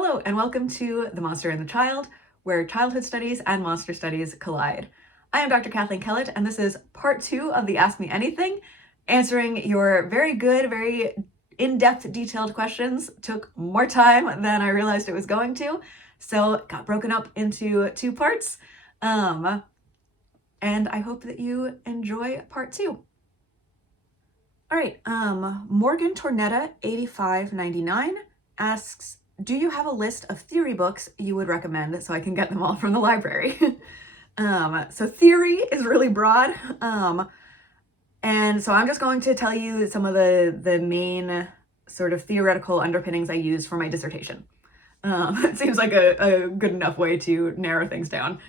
Hello, and welcome to The Monster and the Child, where childhood studies and monster studies collide. I am Dr. Kathleen Kellett, and this is part 2 of the Ask Me Anything, answering your very good, very in-depth, detailed questions. Took more time than I realized it was going to, so it got broken up into 2 parts. And I hope that you enjoy part 2. All right, Morgan Tornetta 8599 asks, do you have a list of theory books you would recommend so I can get them all from the library? So theory is really broad. And so I'm just going to tell you some of the main sort of theoretical underpinnings I used for my dissertation. It seems like a good enough way to narrow things down.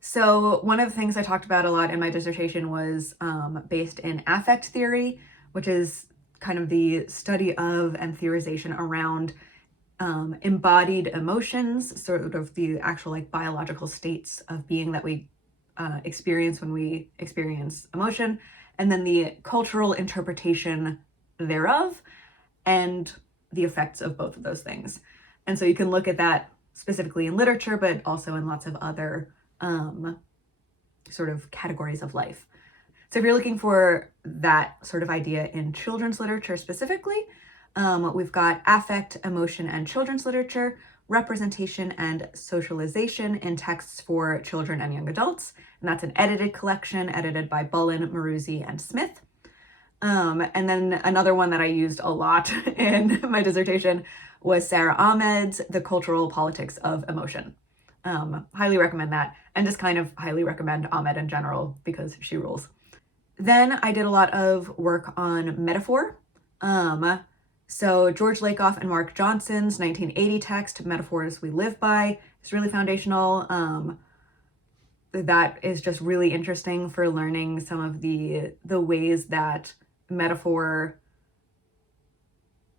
So one of the things I talked about a lot in my dissertation was based in affect theory, which is kind of the study of and theorization around embodied emotions, sort of the actual like biological states of being that we experience when we experience emotion, and then the cultural interpretation thereof and the effects of both of those things. And so you can look at that specifically in literature, but also in lots of other sort of categories of life. So if you're looking for that sort of idea in children's literature specifically, we've got affect, emotion, and children's literature, representation and socialization in texts for children and young adults. And that's an edited collection edited by Bullen, Maruzzi, and Smith. And then another one that I used a lot in my dissertation was Sarah Ahmed's The Cultural Politics of Emotion. Highly recommend that, and just kind of highly recommend Ahmed in general because she rules. Then I did a lot of work on metaphor. So George Lakoff and Mark Johnson's 1980 text, Metaphors We Live By, is really foundational. That is just really interesting for learning some of the ways that metaphor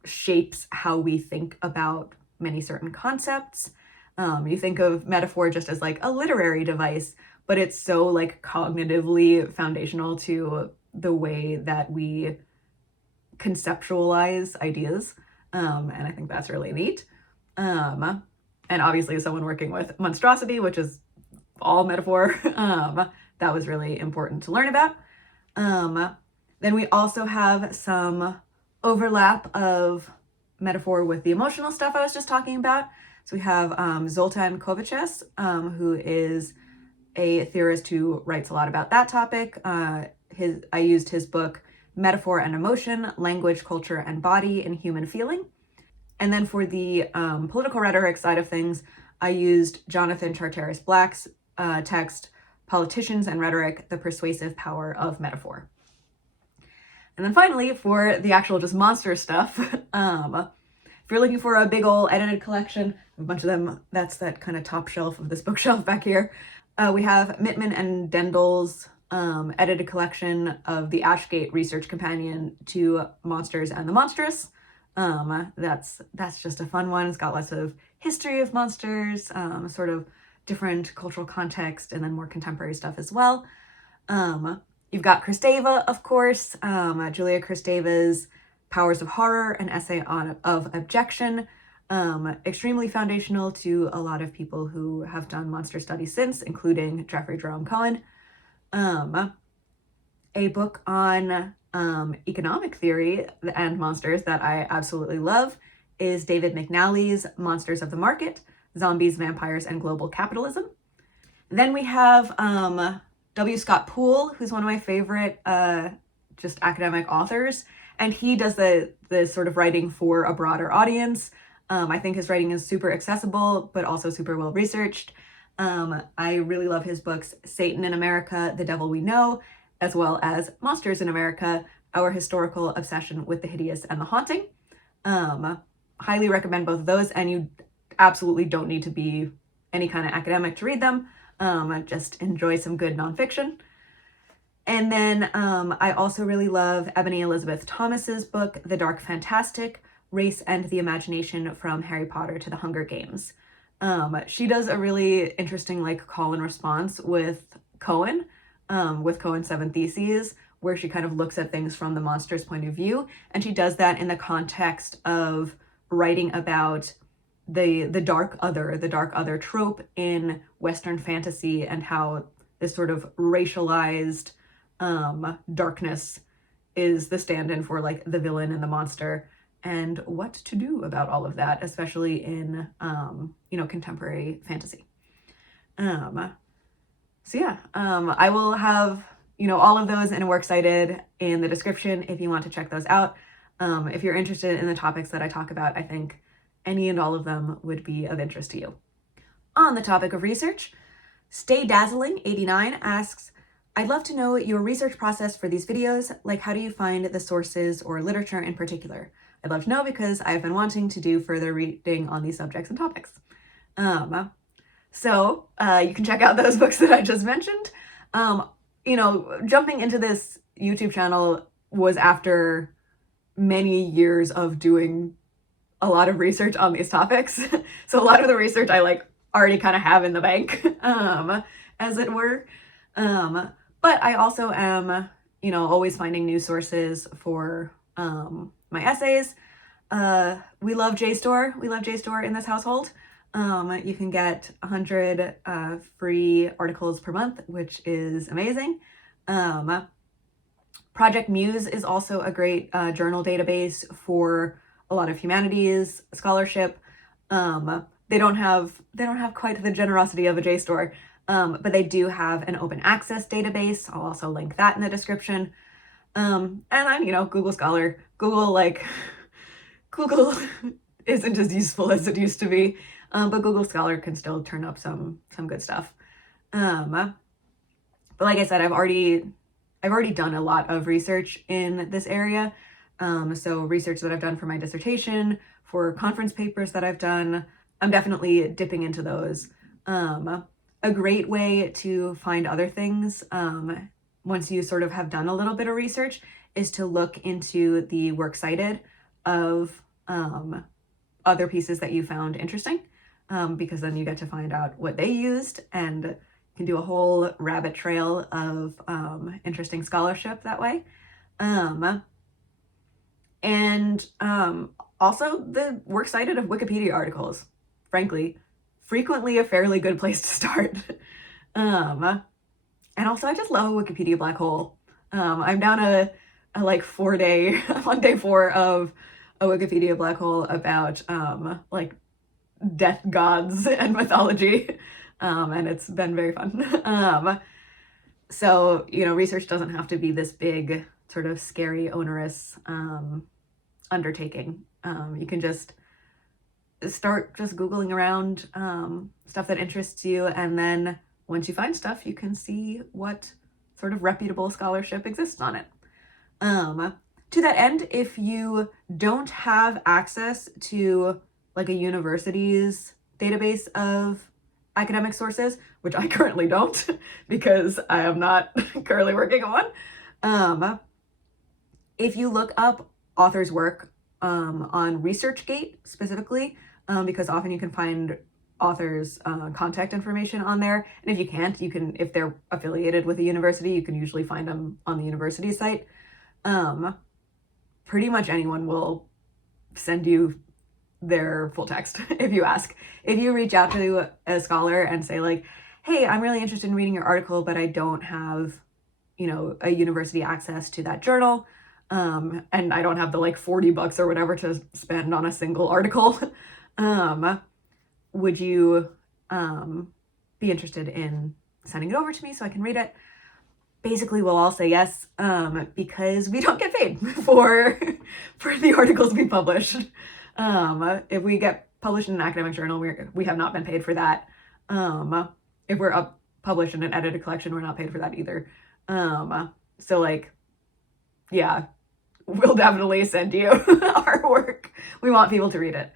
shapes how we think about many certain concepts. You think of metaphor just as like a literary device, but it's so like cognitively foundational to the way that we conceptualize ideas. And I think that's really neat. And obviously as someone working with monstrosity, which is all metaphor, that was really important to learn about. Then we also have some overlap of metaphor with the emotional stuff I was just talking about. So we have Zoltan Kovacs, who is a theorist who writes a lot about that topic. I used his book, Metaphor and Emotion, Language, Culture, and Body in Human Feeling. And then for the political rhetoric side of things, I used Jonathan Charteris Black's text, Politicians and Rhetoric, The Persuasive Power of Metaphor. And then finally, for the actual just monster stuff, if you're looking for a big old edited collection, a bunch of them, that's that kind of top shelf of this bookshelf back here. We have Mittman and Dendel's edited collection of the Ashgate Research Companion to Monsters and the Monstrous. That's just a fun one. It's got lots of history of monsters, sort of different cultural context, and then more contemporary stuff as well. You've got Kristeva, of course, Julia Kristeva's Powers of Horror, an essay of objection. Extremely foundational to a lot of people who have done monster studies since, including Jeffrey Jerome Cohen. A book on economic theory and monsters that I absolutely love is David McNally's Monsters of the Market, Zombies, Vampires, and Global Capitalism. Then we have W. Scott Poole, who's one of my favorite just academic authors, and he does the sort of writing for a broader audience. I think his writing is super accessible, but also super well researched. I really love his books, Satan in America, The Devil We Know, as well as Monsters in America, Our Historical Obsession with the Hideous and the Haunting. Highly recommend both of those, and you absolutely don't need to be any kind of academic to read them. Just enjoy some good nonfiction. And then I also really love Ebony Elizabeth Thomas's book, The Dark Fantastic, Race and the Imagination from Harry Potter to the Hunger Games. She does a really interesting like call and response with Cohen's Seven Theses, where she kind of looks at things from the monster's point of view. And she does that in the context of writing about the dark other trope in Western fantasy, and how this sort of racialized darkness is the stand-in for like the villain and the monster, and what to do about all of that, especially in contemporary fantasy. So yeah, I will have all of those in a Works Cited in the description if you want to check those out. If you're interested in the topics that I talk about, I think any and all of them would be of interest to you. On the topic of research, Stay Dazzling 89 asks, I'd love to know your research process for these videos, like how do you find the sources or literature in particular? I'd love to know because I've been wanting to do further reading on these subjects and topics. So you can check out those books that I just mentioned. Jumping into this YouTube channel was after many years of doing a lot of research on these topics. So a lot of the research I like already kind of have in the bank, as it were. But I also am, always finding new sources for my essays. We love JSTOR. We love JSTOR in this household. You can get 100 free articles per month, which is amazing. Project Muse is also a great journal database for a lot of humanities scholarship. They don't have quite the generosity of a JSTOR, but they do have an open access database. I'll also link that in the description. And I'm, Google Scholar. Google isn't as useful as it used to be, but Google Scholar can still turn up some good stuff. But like I said, I've already done a lot of research in this area. So research that I've done for my dissertation, for conference papers that I've done, I'm definitely dipping into those. A great way to find other things, once you sort of have done a little bit of research, is to look into the Works Cited of other pieces that you found interesting, because then you get to find out what they used, and you can do a whole rabbit trail of interesting scholarship that way. Also the Works Cited of Wikipedia articles, frankly, frequently a fairly good place to start. And also I just love a Wikipedia black hole. I'm down a like 4-day, I'm on day 4 of a Wikipedia black hole about like death gods and mythology. And it's been very fun. So, research doesn't have to be this big, sort of scary, onerous undertaking. You can just start just Googling around stuff that interests you, and then once you find stuff, you can see what sort of reputable scholarship exists on it. To that end, if you don't have access to like a university's database of academic sources, which I currently don't because I am not currently working on one, if you look up authors' work on ResearchGate specifically, because often you can find authors' contact information on there. And if you can't, you can, if they're affiliated with a university, you can usually find them on the university site. Pretty much anyone will send you their full text if you ask. If you reach out to a scholar and say like, hey, I'm really interested in reading your article, but I don't have, a university access to that journal, and I don't have the like $40 or whatever to spend on a single article, would you be interested in sending it over to me so I can read it? Basically, we'll all say yes, because we don't get paid for the articles we publish. If we get published in an academic journal, we have not been paid for that. If we're published in an edited collection, we're not paid for that either. So like, yeah, we'll definitely send you our work. We want people to read it.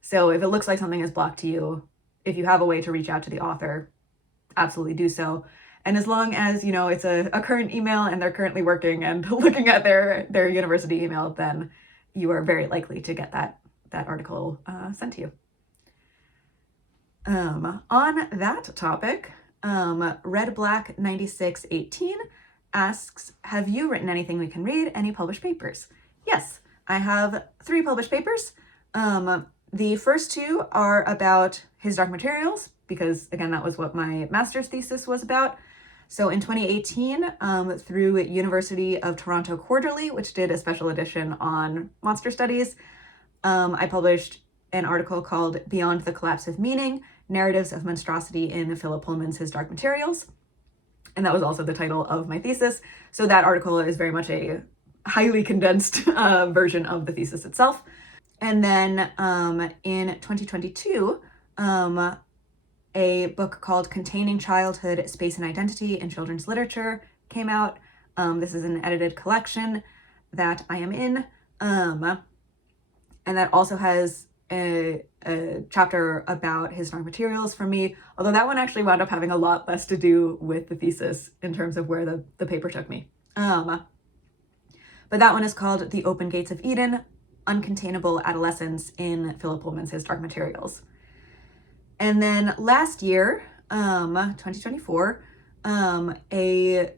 So if it looks like something is blocked to you, if you have a way to reach out to the author, absolutely do so. And as long as, it's a current email and they're currently working and looking at their university email, then you are very likely to get that article sent to you. On that topic, RedBlack9618 asks, have you written anything we can read? Any published papers? Yes, I have 3 published papers. The first 2 are about his dark materials, because again, that was what my master's thesis was about. So in 2018, through University of Toronto Quarterly, which did a special edition on monster studies, I published an article called Beyond the Collapse of Meaning, Narratives of Monstrosity in Philip Pullman's His Dark Materials. And that was also the title of my thesis. So that article is very much a highly condensed version of the thesis itself. And then in 2022, a book called Containing Childhood, Space and Identity in Children's Literature came out. This is an edited collection that I am in. And that also has a chapter about his dark materials for me, although that one actually wound up having a lot less to do with the thesis in terms of where the paper took me. But that one is called The Open Gates of Eden, Uncontainable Adolescence in Philip Pullman's His Dark Materials. And then last year, 2024, a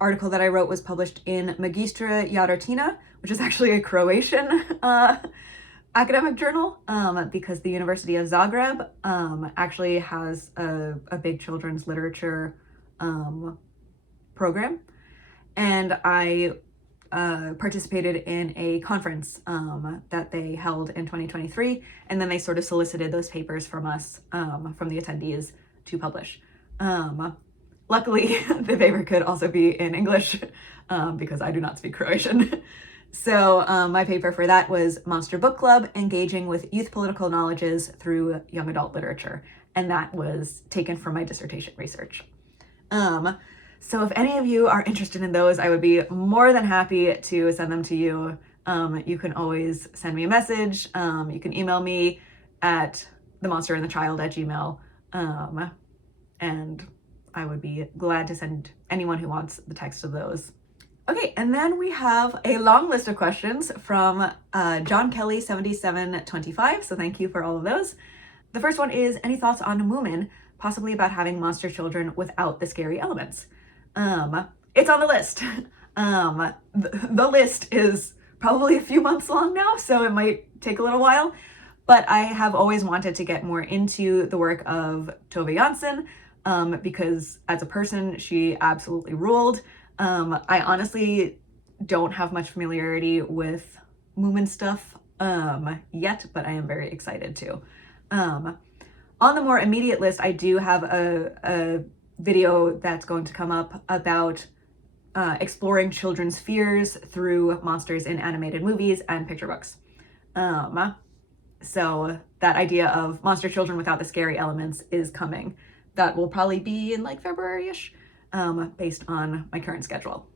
article that I wrote was published in Magistra Jadrtina, which is actually a Croatian academic journal, because the University of Zagreb actually has a big children's literature program. And I participated in a conference that they held in 2023, and then they sort of solicited those papers from us, from the attendees, to publish. Luckily, the paper could also be in English, because I do not speak Croatian. So my paper for that was Monster Book Club, Engaging with Youth Political Knowledges Through Young Adult Literature, and that was taken from my dissertation research. So if any of you are interested in those, I would be more than happy to send them to you. You can always send me a message. You can email me at themonsterandthechild@gmail.com. And I would be glad to send anyone who wants the text of those. Okay, and then we have a long list of questions from John Kelly 7725, so thank you for all of those. The first one is, any thoughts on Moomin, possibly about having monster children without the scary elements? It's on the list. The list is probably a few months long now, so it might take a little while, but I have always wanted to get more into the work of Tove Jansson, because as a person, she absolutely ruled. I honestly don't have much familiarity with Moomin stuff yet, but I am very excited to. On the more immediate list, I do have a video that's going to come up about exploring children's fears through monsters in animated movies and picture books. So that idea of monster children without the scary elements is coming. That will probably be in like February-ish, based on my current schedule.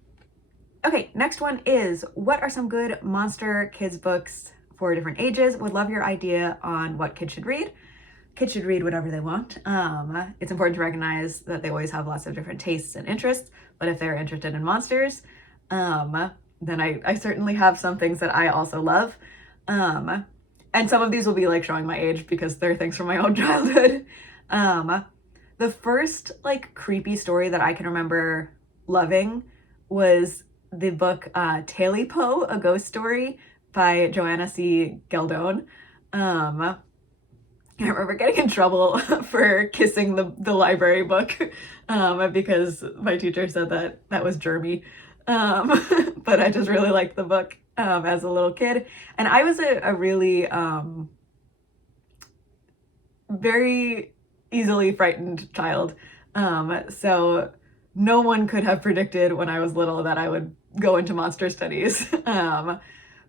Okay, next one is, what are some good monster kids books for different ages? Would love your idea on what kids should read. Kids should read whatever they want. It's important to recognize that they always have lots of different tastes and interests, but if they're interested in monsters, then I certainly have some things that I also love. And some of these will be like showing my age because they're things from my own childhood. The first like creepy story that I can remember loving was the book Tailypo, A Ghost Story by Joanna C. Galdone. I remember getting in trouble for kissing the library book because my teacher said that was germy. But I just really liked the book as a little kid. And I was a really very easily frightened child. So no one could have predicted when I was little that I would go into monster studies.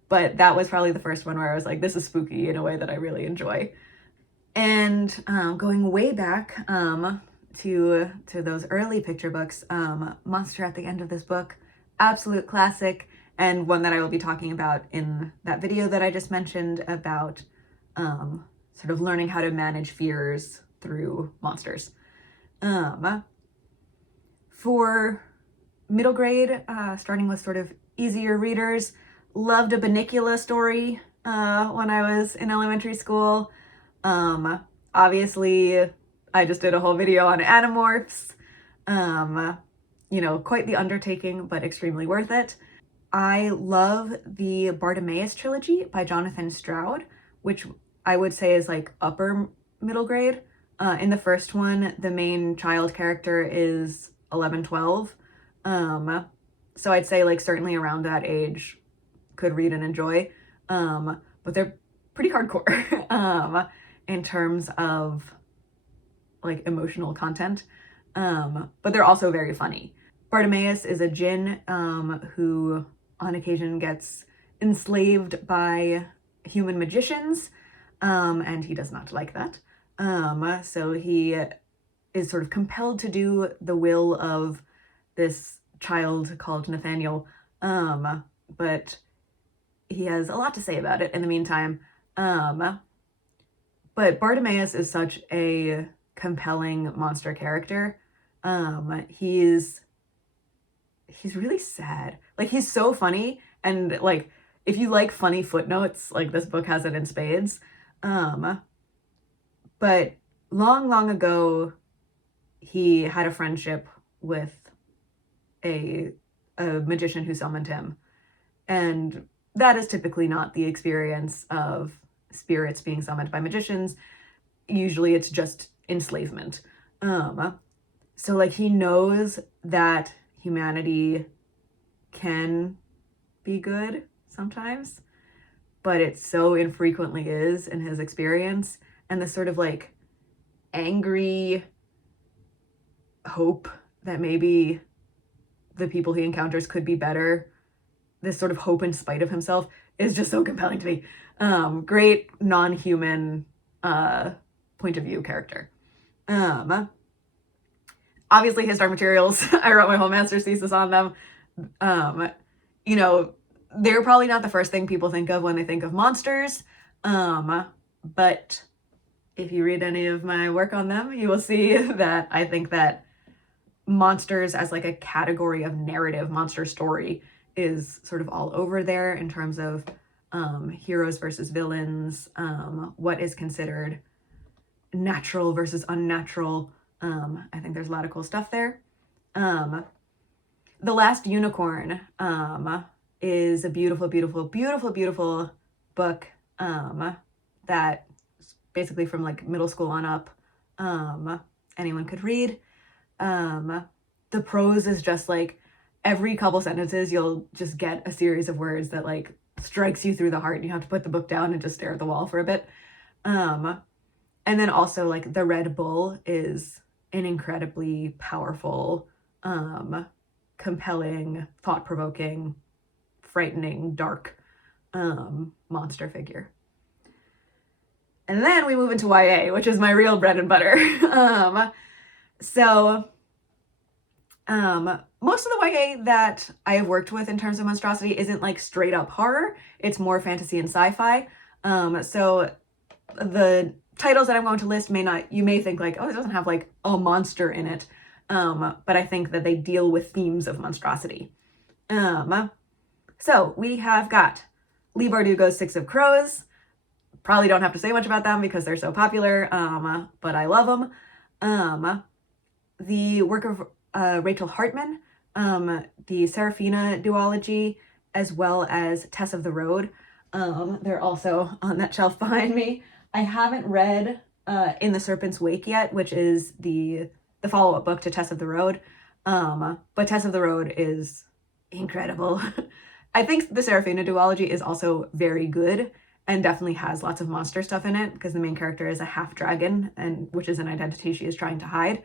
But that was probably the first one where I was like, this is spooky in a way that I really enjoy. And going way back to those early picture books, Monster at the End of This Book, absolute classic, and one that I will be talking about in that video that I just mentioned about sort of learning how to manage fears through monsters. For middle grade, starting with sort of easier readers, loved a Bunnicula story when I was in elementary school. Obviously, I just did a whole video on Animorphs. You know, quite the undertaking, but extremely worth it. I love the Bartimaeus trilogy by Jonathan Stroud, which I would say is like upper middle grade. In the first one, the main child character is 11, 12. So I'd say like certainly around that age could read and enjoy. But they're pretty hardcore in terms of like emotional content. But they're also very funny. Bartimaeus is a djinn who on occasion gets enslaved by human magicians, and he does not like that. So he is sort of compelled to do the will of this child called Nathaniel, but he has a lot to say about it in the meantime. But Bartimaeus is such a compelling monster character. He's really sad. Like, he's so funny, and like if you like funny footnotes, like this book has it in spades. But long ago, he had a friendship with a magician who summoned him, and that is typically not the experience of spirits being summoned by magicians. Usually it's just enslavement. So like he knows that humanity can be good sometimes, but it so infrequently is in his experience. And this sort of like angry hope that maybe the people he encounters could be better, this sort of hope in spite of himself, is just so compelling to me. Great non-human point of view character. Obviously his dark materials, I wrote my whole master's thesis on them. You know, they're probably not the first thing people think of when they think of monsters, but if you read any of my work on them, you will see that I think that monsters as like a category of narrative, monster story, is sort of all over there in terms of heroes versus villains, what is considered natural versus unnatural. I think there's a lot of cool stuff there. The Last Unicorn is a beautiful book that basically from like middle school on up, anyone could read. The prose is just like every couple sentences you'll just get a series of words that like strikes you through the heart and you have to put the book down and just stare at the wall for a bit. And then also like The Red Bull is an incredibly powerful, compelling, thought-provoking, frightening, dark monster figure. And then we move into YA, which is my real bread and butter. Most of the YA that I have worked with in terms of monstrosity isn't like straight up horror. It's more fantasy and sci-fi. So the titles that I'm going to list you may think like, oh, it doesn't have like a monster in it. But I think that they deal with themes of monstrosity. So we have got Leigh Bardugo's Six of Crows. Probably don't have to say much about them because they're so popular, but I love them. The work of Rachel Hartman, the Seraphina duology, as well as Tess of the Road. They're also on that shelf behind me. I haven't read In the Serpent's Wake yet, which is the follow-up book to Tess of the Road. But Tess of the Road is incredible. I think the Seraphina duology is also very good and definitely has lots of monster stuff in it because the main character is a half dragon, and which is an identity she is trying to hide.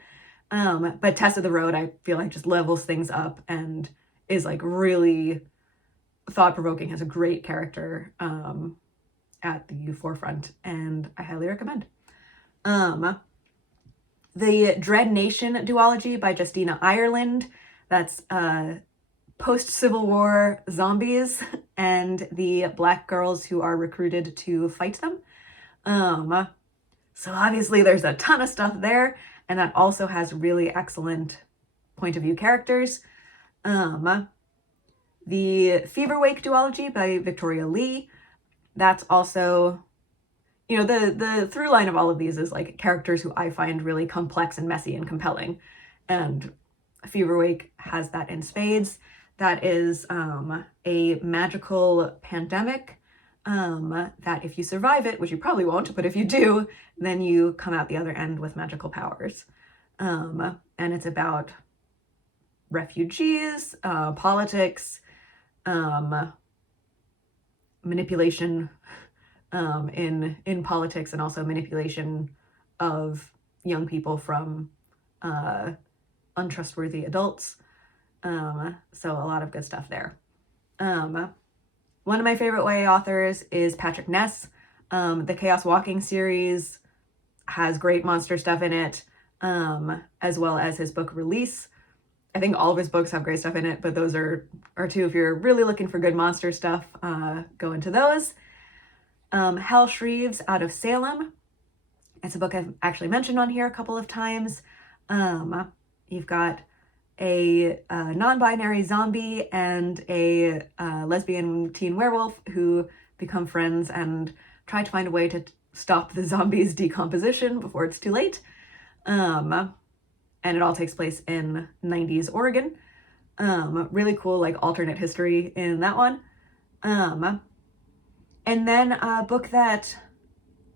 But Tess of the Road, I feel like just levels things up and is like really thought-provoking, has a great character at the forefront, and I highly recommend. The Dread Nation duology by Justina Ireland, that's post-Civil War zombies and the black girls who are recruited to fight them. So obviously there's a ton of stuff there, and that also has really excellent point of view characters. The Fever Wake duology by Victoria Lee, that's also, you know, the through line of all of these is like characters who I find really complex and messy and compelling, and Fever Wake has that in spades. that is a magical pandemic that if you survive it, which you probably won't, but if you do, then you come out the other end with magical powers. And it's about refugees, politics, manipulation in politics, and also manipulation of young people from untrustworthy adults. So a lot of good stuff there. One of my favorite YA authors is Patrick Ness. The Chaos Walking series has great monster stuff in it, as well as his book Release. I think all of his books have great stuff in it, but those are two. If you're really looking for good monster stuff, go into those. Hal Shreve's Out of Salem. It's a book I've actually mentioned on here a couple of times. You've got a non-binary zombie and a lesbian teen werewolf who become friends and try to find a way to stop the zombie's decomposition before it's too late. And it all takes place in 90s Oregon. Really cool, like, alternate history in that one. And then a book that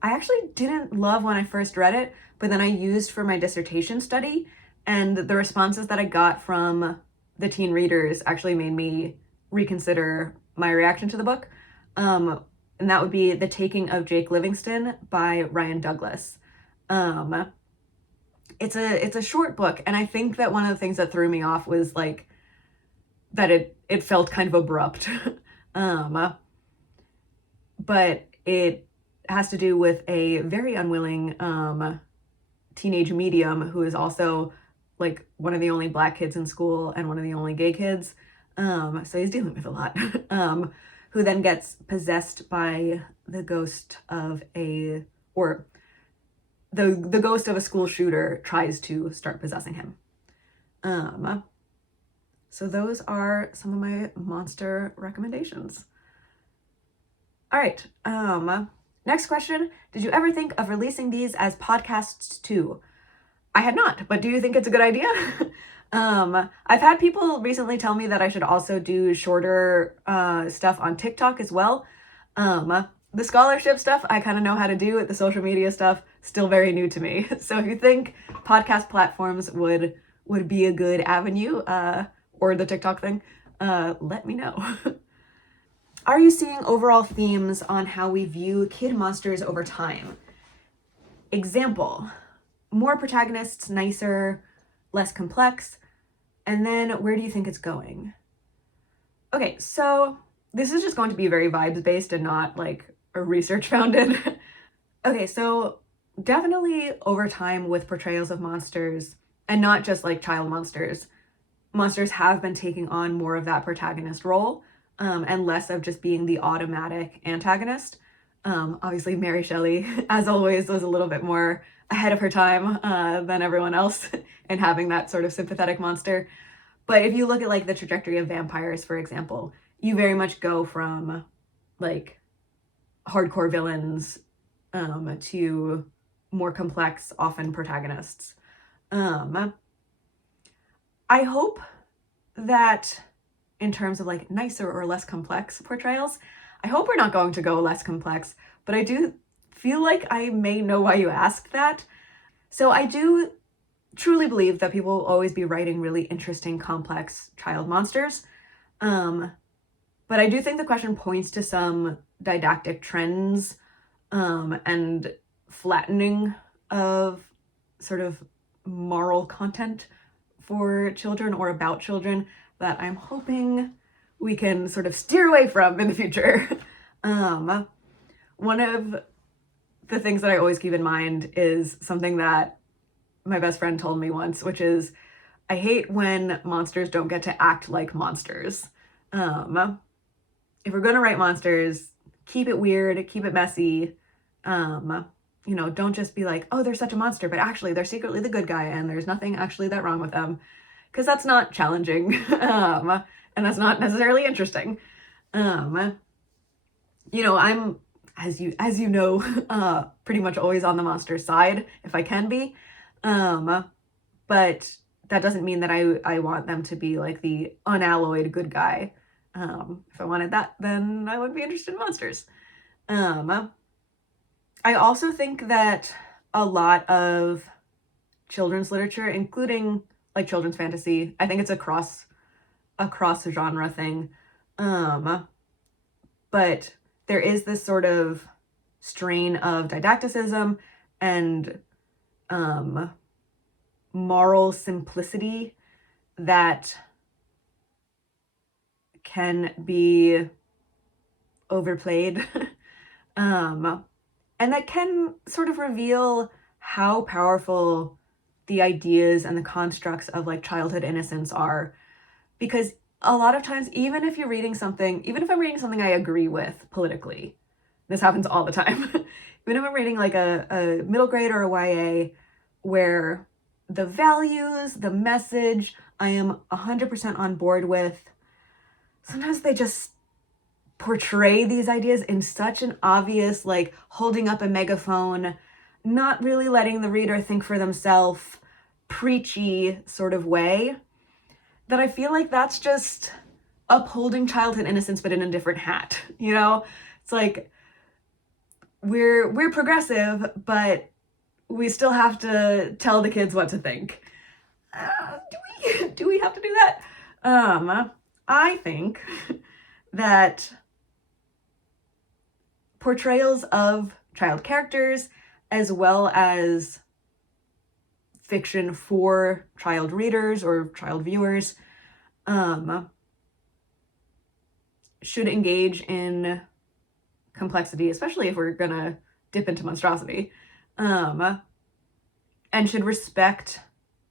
I actually didn't love when I first read it, but then I used for my dissertation study, and the responses that I got from the teen readers actually made me reconsider my reaction to the book. And that would be The Taking of Jake Livingston by Ryan Douglas. It's a short book, and I think that one of the things that threw me off was like that it felt kind of abrupt. But it has to do with a very unwilling teenage medium who is also like one of the only Black kids in school and one of the only gay kids. So he's dealing with a lot. Who then gets possessed by the ghost of the ghost of a school shooter tries to start possessing him. So those are some of my monster recommendations. All right. Next question. Did you ever think of releasing these as podcasts too? I had not, but do you think it's a good idea? I've had people recently tell me that I should also do shorter stuff on TikTok as well. The scholarship stuff I kind of know how to do. The social media stuff, still very new to me. So if you think podcast platforms would be a good avenue, or the TikTok thing, let me know. Are you seeing overall themes on how we view kid monsters over time? Example, more protagonists, nicer, less complex, and then where do you think it's going? Okay, so this is just going to be very vibes based and not like a research founded. Okay, so definitely over time with portrayals of monsters, and not just like child monsters, monsters have been taking on more of that protagonist role, and less of just being the automatic antagonist. Obviously Mary Shelley, as always, was a little bit more ahead of her time than everyone else in having that sort of sympathetic monster. But if you look at like the trajectory of vampires, for example, you very much go from like hardcore villains to more complex, often protagonists. I hope that in terms of like nicer or less complex portrayals, I hope we're not going to go less complex, but I do feel like I may know why you asked that. So I do truly believe that people will always be writing really interesting, complex child monsters. But I do think the question points to some didactic trends and flattening of sort of moral content for children or about children that I'm hoping we can sort of steer away from in the future. One of the things that I always keep in mind is something that my best friend told me once, which is I hate when monsters don't get to act like monsters. If we're gonna write monsters, keep it weird, keep it messy. Don't just be like, oh, they're such a monster, but actually they're secretly the good guy and there's nothing actually that wrong with them. Because that's not challenging, and that's not necessarily interesting. I'm, as you know, pretty much always on the monster side, if I can be. But that doesn't mean that I want them to be like the unalloyed good guy. If I wanted that, then I wouldn't be interested in monsters. I also think that a lot of children's literature, including like children's fantasy, I think it's a cross genre thing. But there is this sort of strain of didacticism and moral simplicity that can be overplayed. And that can sort of reveal how powerful the ideas and the constructs of like childhood innocence are. Because a lot of times, even if I'm reading something I agree with politically, this happens all the time. Even if I'm reading like a middle grade or a YA where the values, the message, I am 100% on board with, sometimes they just portray these ideas in such an obvious, like holding up a megaphone, not really letting the reader think for themselves, preachy sort of way, that I feel like that's just upholding childhood innocence, but in a different hat. You know, it's like we're progressive, but we still have to tell the kids what to think. Do we have to do that? I think that portrayals of child characters, as well as fiction for child readers or child viewers, should engage in complexity, especially if we're gonna dip into monstrosity, and should respect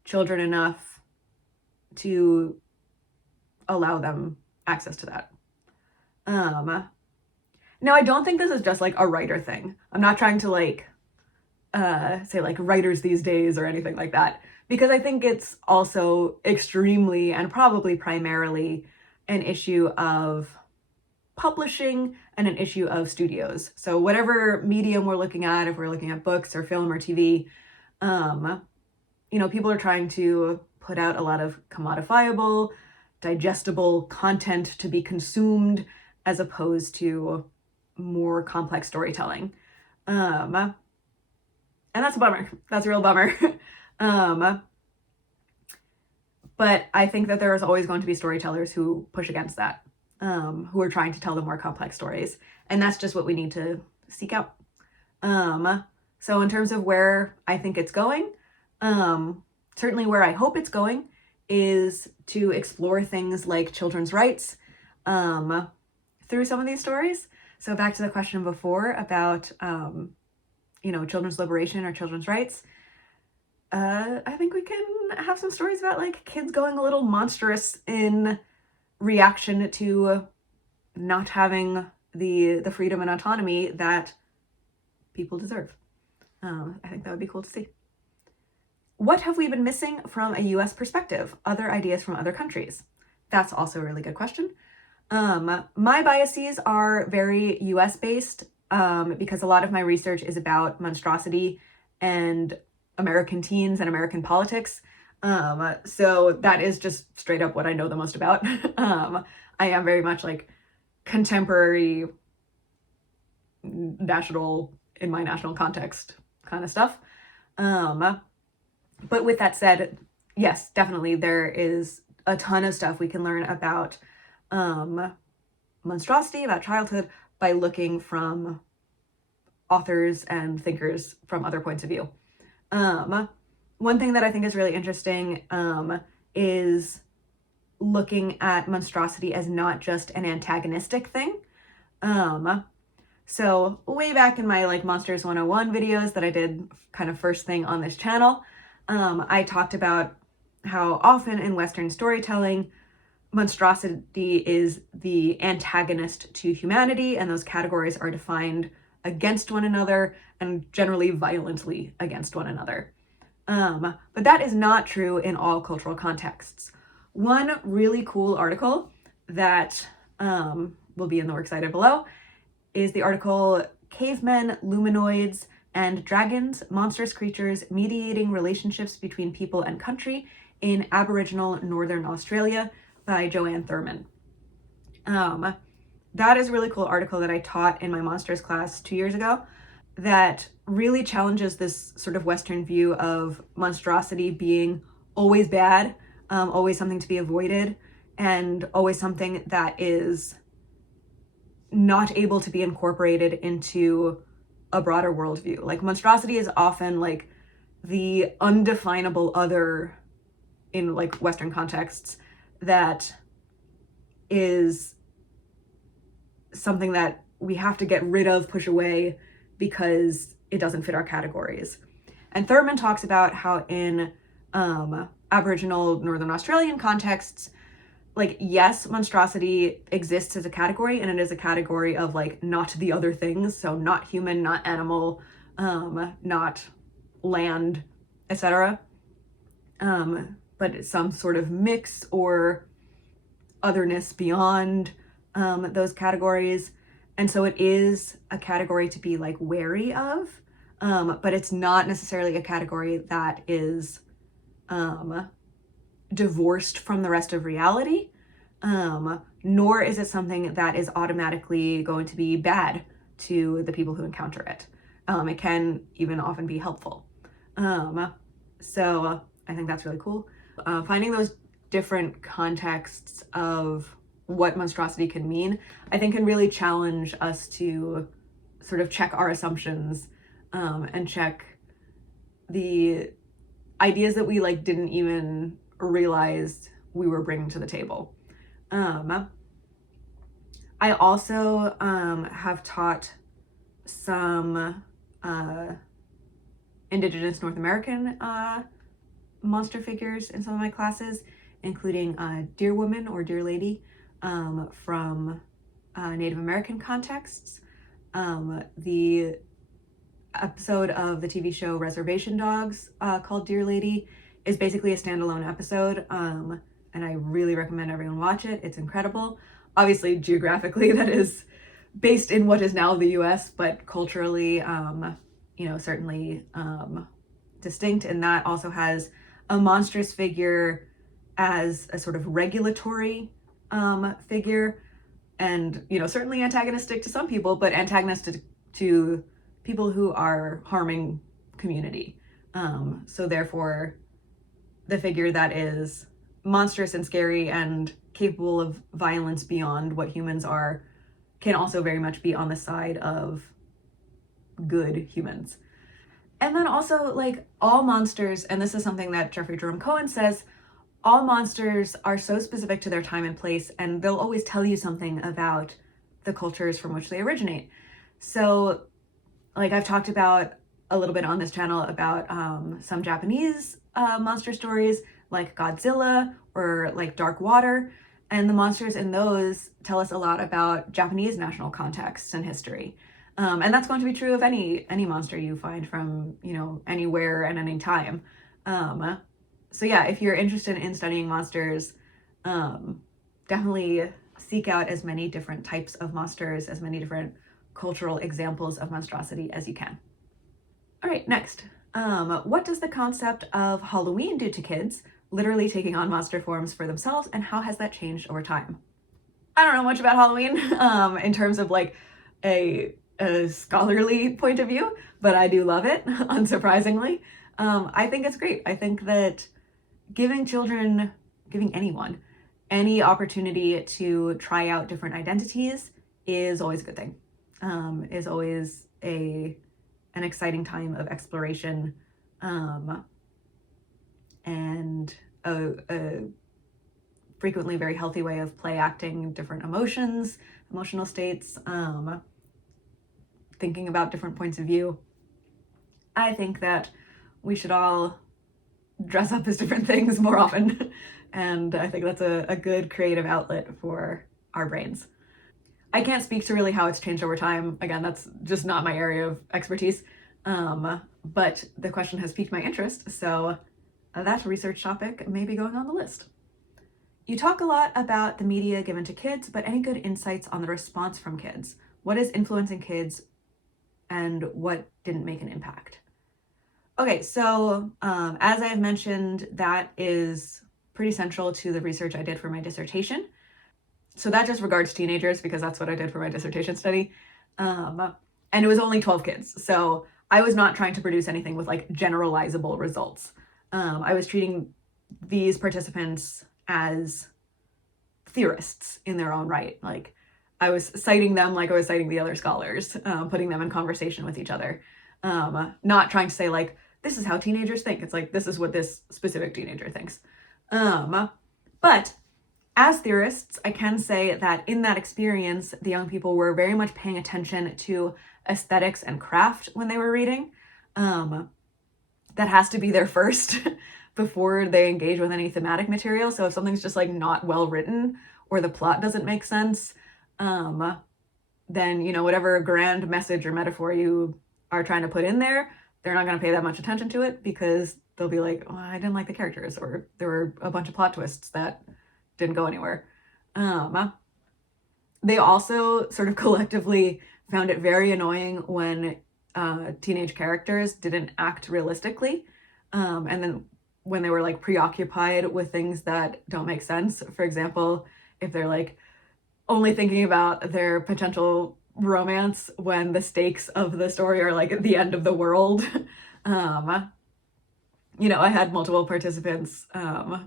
children enough to allow them access to that. Now, I don't think this is just like a writer thing. I'm not trying to like say like writers these days or anything like that, because I think it's also extremely and probably primarily an issue of publishing and an issue of studios. So whatever medium we're looking at, if we're looking at books or film or TV, people are trying to put out a lot of commodifiable, digestible content to be consumed as opposed to more complex storytelling. And that's a bummer. That's a real bummer. But I think that there is always going to be storytellers who push against that, who are trying to tell the more complex stories. And that's just what we need to seek out. So in terms of where I think it's going, certainly where I hope it's going is to explore things like children's rights through some of these stories. So back to the question before about, children's liberation or children's rights. I think we can have some stories about like kids going a little monstrous in reaction to not having the freedom and autonomy that people deserve. I think that would be cool to see. What have we been missing from a US perspective? Other ideas from other countries? That's also a really good question. My biases are very US based because a lot of my research is about monstrosity and American teens and American politics. So that is just straight up what I know the most about. I am very much like contemporary national, in my national context kind of stuff. But with that said, yes, definitely there is a ton of stuff we can learn about monstrosity, about childhood, by looking from authors and thinkers from other points of view. One thing that I think is really interesting is looking at monstrosity as not just an antagonistic thing. So way back in my like Monsters 101 videos that I did kind of first thing on this channel, I talked about how often in Western storytelling, monstrosity is the antagonist to humanity, and those categories are defined against one another and generally violently against one another. But that is not true in all cultural contexts. One really cool article that will be in the works cited below is the article Cavemen, Luminoids, and Dragons, Monstrous Creatures Mediating Relationships Between People and Country in Aboriginal Northern Australia by Joanna Thurman. That is a really cool article that I taught in my monsters class 2 years ago that really challenges this sort of Western view of monstrosity being always bad, always something to be avoided, and always something that is not able to be incorporated into a broader worldview. Like, monstrosity is often like the undefinable other in like Western contexts that is something that we have to get rid of, push away, because it doesn't fit our categories. And Thurman talks about how in Aboriginal Northern Australian contexts, like, yes, monstrosity exists as a category, and it is a category of like not the other things, so not human, not animal, not land, etc. But it's some sort of mix or otherness beyond those categories. And so it is a category to be like wary of, but it's not necessarily a category that is divorced from the rest of reality, nor is it something that is automatically going to be bad to the people who encounter it. It can even often be helpful. So I think that's really cool. Finding those different contexts of what monstrosity can mean, I think, can really challenge us to sort of check our assumptions, and check the ideas that we like didn't even realize we were bringing to the table. I also have taught some Indigenous North American monster figures in some of my classes, including Deer Woman or Deer Lady from Native American contexts. The episode of the TV show Reservation Dogs called Deer Lady is basically a standalone episode, and I really recommend everyone watch it. It's incredible. Obviously, geographically, that is based in what is now the US, but culturally, certainly distinct, and that also has a monstrous figure as a sort of regulatory figure, and certainly antagonistic to some people, but antagonistic to people who are harming community. So therefore, the figure that is monstrous and scary and capable of violence beyond what humans are can also very much be on the side of good humans. And then also, like, all monsters, and this is something that Jeffrey Jerome Cohen says, all monsters are so specific to their time and place, and they'll always tell you something about the cultures from which they originate. So, like, I've talked about a little bit on this channel about some Japanese monster stories, like Godzilla or like Dark Water, and the monsters in those tell us a lot about Japanese national contexts and history. And that's going to be true of any monster you find from, anywhere and any time. So yeah, if you're interested in studying monsters, definitely seek out as many different types of monsters, as many different cultural examples of monstrosity as you can. All right, next. What does the concept of Halloween do to kids, literally taking on monster forms for themselves, and how has that changed over time? I don't know much about Halloween in terms of like a scholarly point of view, but I do love it, unsurprisingly. I think it's great. I think that giving anyone any opportunity to try out different identities is always a good thing, is always an exciting time of exploration, and a frequently very healthy way of play acting different emotional states, thinking about different points of view. I think that we should all dress up as different things more often, and I think that's a good creative outlet for our brains. I can't speak to really how it's changed over time. Again, that's just not my area of expertise, but the question has piqued my interest, so that research topic may be going on the list. You talk a lot about the media given to kids, but any good insights on the response from kids? What is influencing kids and what didn't make an impact? Okay, so as I have mentioned, that is pretty central to the research I did for my dissertation. So that just regards teenagers because that's what I did for my dissertation study. And it was only 12 kids. So I was not trying to produce anything with like generalizable results. I was treating these participants as theorists in their own right. Like I was citing them like I was citing the other scholars, putting them in conversation with each other. Not trying to say like, this is how teenagers think. It's like, this is what this specific teenager thinks. But as theorists, I can say that in that experience, the young people were very much paying attention to aesthetics and craft when they were reading. That has to be their first before they engage with any thematic material. So if something's just like not well written or the plot doesn't make sense, then, you know, whatever grand message or metaphor you are trying to put in there, they're not going to pay that much attention to it because they'll be like, oh, I didn't like the characters, or there were a bunch of plot twists that didn't go anywhere. They also sort of collectively found it very annoying when teenage characters didn't act realistically. And then when they were like preoccupied with things that don't make sense. For example, if they're like only thinking about their potential romance when the stakes of the story are like at the end of the world. You know, I had multiple participants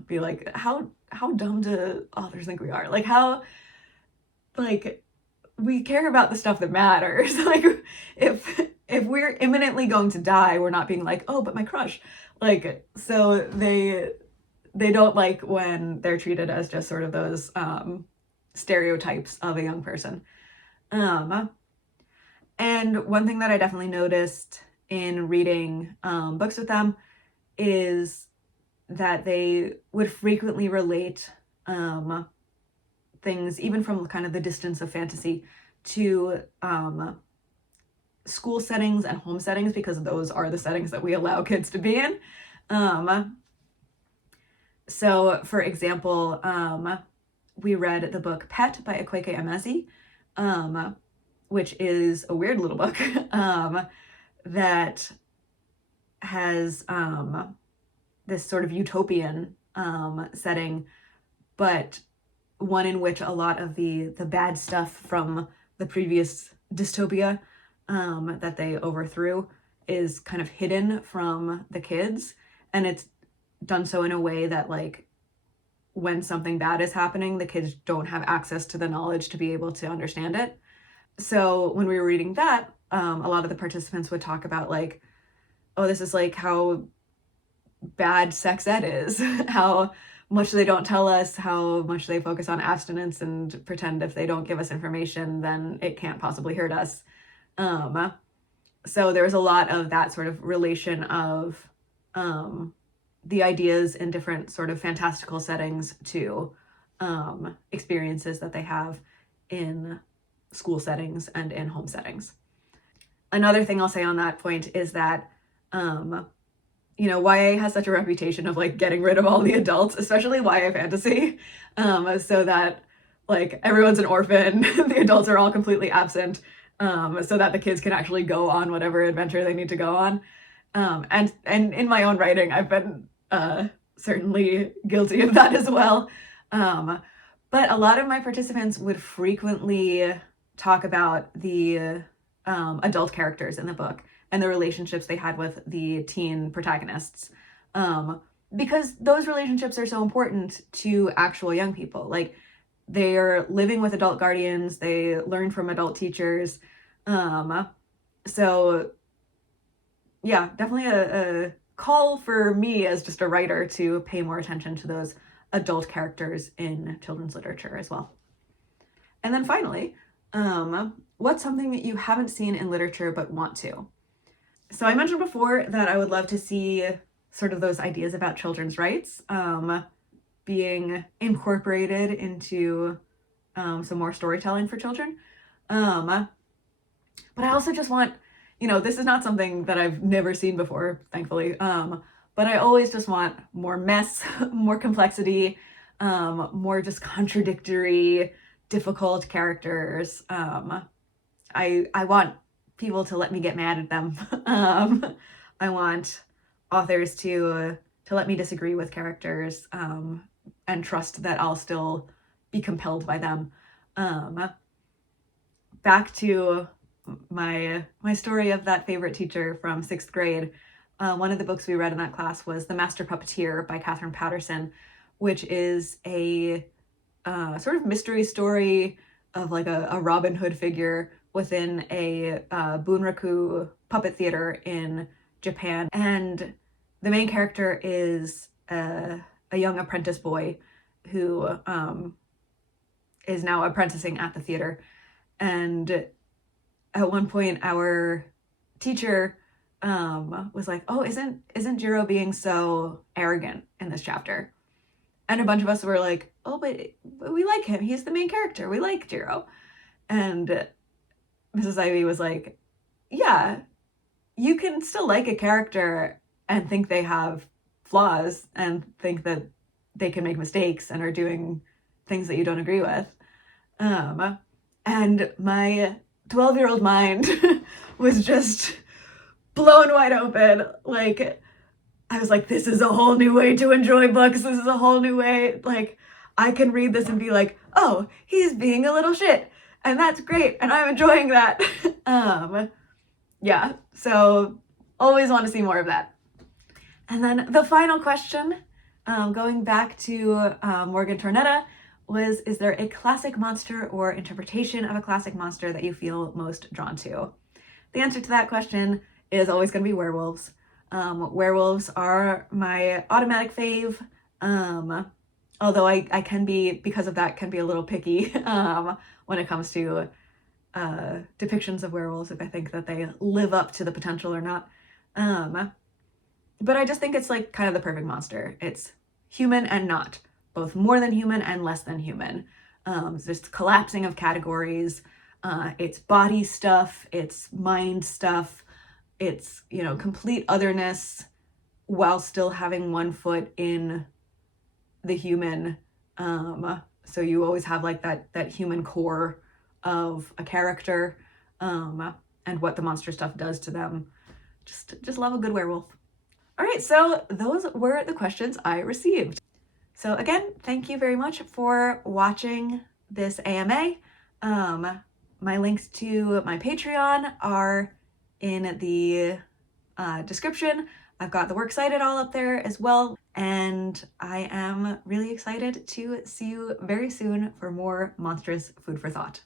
be like, how dumb do authors think we are? Like how, like, we care about the stuff that matters. Like if we're imminently going to die, we're not being like, oh, but my crush. Like, so they don't like when they're treated as just sort of those stereotypes of a young person. And one thing that I definitely noticed in reading books with them is that they would frequently relate things, even from kind of the distance of fantasy, to school settings and home settings, because those are the settings that we allow kids to be in. So, for example, we read the book Pet by Akwaeke Emezi, which is a weird little book that has this sort of utopian setting, but one in which a lot of the bad stuff from the previous dystopia that they overthrew is kind of hidden from the kids. And it's done so in a way that, like, when something bad is happening, the kids don't have access to the knowledge to be able to understand it. So when we were reading that, a lot of the participants would talk about, like, oh, this is like how bad sex ed is, how much they don't tell us, how much they focus on abstinence and pretend if they don't give us information, then it can't possibly hurt us. So there was a lot of that sort of relation of the ideas in different sort of fantastical settings to experiences that they have in school settings and in home settings. Another thing I'll say on that point is that you know, YA has such a reputation of like getting rid of all the adults, especially YA fantasy, so that like everyone's an orphan, the adults are all completely absent, so that the kids can actually go on whatever adventure they need to go on. And in my own writing, I've been certainly guilty of that as well. But a lot of my participants would frequently talk about the adult characters in the book and the relationships they had with the teen protagonists. Because those relationships are so important to actual young people. Like, they're living with adult guardians, they learn from adult teachers. So yeah, definitely a call for me as just a writer to pay more attention to those adult characters in children's literature as well. And then finally, what's something that you haven't seen in literature but want to? So I mentioned before that I would love to see sort of those ideas about children's rights being incorporated into some more storytelling for children. But I also just want, you know, this is not something that I've never seen before, thankfully, but I always just want more mess, more complexity, more just contradictory, difficult characters. I want people to let me get mad at them. I want authors to let me disagree with characters and trust that I'll still be compelled by them. Back to my story of that favorite teacher from 6th grade. One of the books we read in that class was The Master Puppeteer by Catherine Patterson, which is a sort of mystery story of like a Robin Hood figure within a bunraku puppet theater in Japan. And the main character is a young apprentice boy who is now apprenticing at the theater. And at one point, our teacher was like, "Oh, isn't Jiro being so arrogant in this chapter?" And a bunch of us were like, "Oh, but we like him. He's the main character. We like Jiro." And Mrs. Ivy was like, "Yeah, you can still like a character and think they have flaws and think that they can make mistakes and are doing things that you don't agree with." And my 12-year-old mind was just blown wide open. Like, I was like, this is a whole new way to enjoy books. This is a whole new way. Like, I can read this and be like, oh, he's being a little shit. And that's great. And I'm enjoying that. Yeah, so always want to see more of that. And then the final question, going back to Morgan Tornetta, was, is there a classic monster or interpretation of a classic monster that you feel most drawn to? The answer to that question is always going to be werewolves. Werewolves are my automatic fave, although I can be, because of that, can be a little picky when it comes to depictions of werewolves, if I think that they live up to the potential or not. But I just think it's like kind of the perfect monster. It's human and not, both more than human and less than human. There's collapsing of categories. It's body stuff, it's mind stuff, it's, you know, complete otherness while still having one foot in the human. So you always have like that human core of a character, and what the monster stuff does to them. Just love a good werewolf. All right, so those were the questions I received. So again, thank you very much for watching this AMA. My links to my Patreon are in the description. I've got the works cited all up there as well. And I am really excited to see you very soon for more monstrous food for thought.